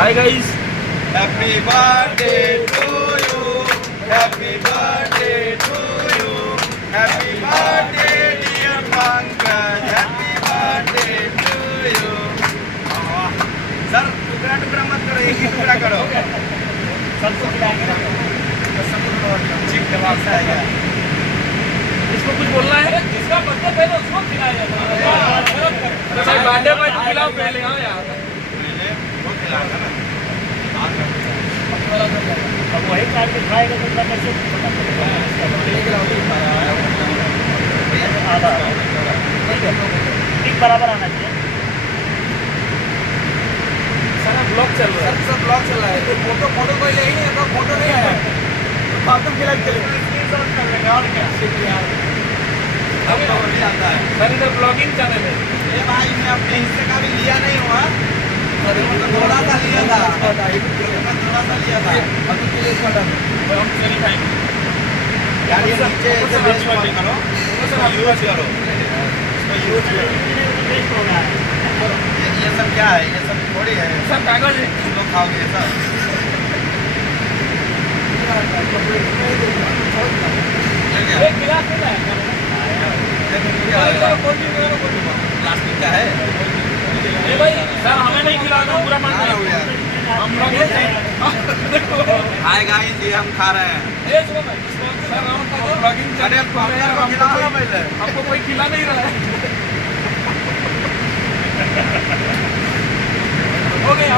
Hi guys, happy birthday to you, happy birthday to you, happy birthday dear Pankaj, happy birthday to you. Sir टुकड़ा टुकड़ा मत करो, एक ही टुकड़ा करो। सबको खिलाएंगे ना, चिप जवाब से आएगा। इसको कुछ बोलना है? जिसका बर्थडे पहले उसको खिलाया जाता है। बर्थडे पे तो खिलाओ पहले। हाँ यार, पहले वो खिलाएगा ना। अब वही काट के खाएगा तो उनका कैसे पता चलेगा? आधा ठीक है, ठीक बराबर आना चाहिए। सारा ब्लॉग चल रहा है। सब ब्लॉग चल रहा है। फोटो कोई ले ही नहीं आता, फोटो नहीं आया। फालतू खिला के चले। स्क्रीनशॉट कर लेगा और क्या। हमको नहीं आता है। सर इधर ब्लॉगिंग चैनल है। ये भाई मैं अपने हिस्से का भी लिया नहीं हुआ, थोड़ा सा लिया था, थोड़ा सा लिया था। अभी के लिए हम चली खाएंगे। यार ये नीचे ऐसे बेच मत करो, इसको यूज करो, इसको यूज करो। ये सब क्या है? ये सब थोड़ी है। सब कागज है। तुम लोग खाओगे ये सब? एक गिलास नहीं लाया। प्लास्टिक का है। ए भाई, सर हमें नहीं खिलाना, पूरा मान खा रहा हूँ यार। हम लोग हाय गाइस, ये हम खा रहे हैं। ये सुनो भाई, सर हम ब्लॉगिंग अरे पंकज को खिलाओ ना पहले। हमको कोई खिला नहीं रहा है। हो गया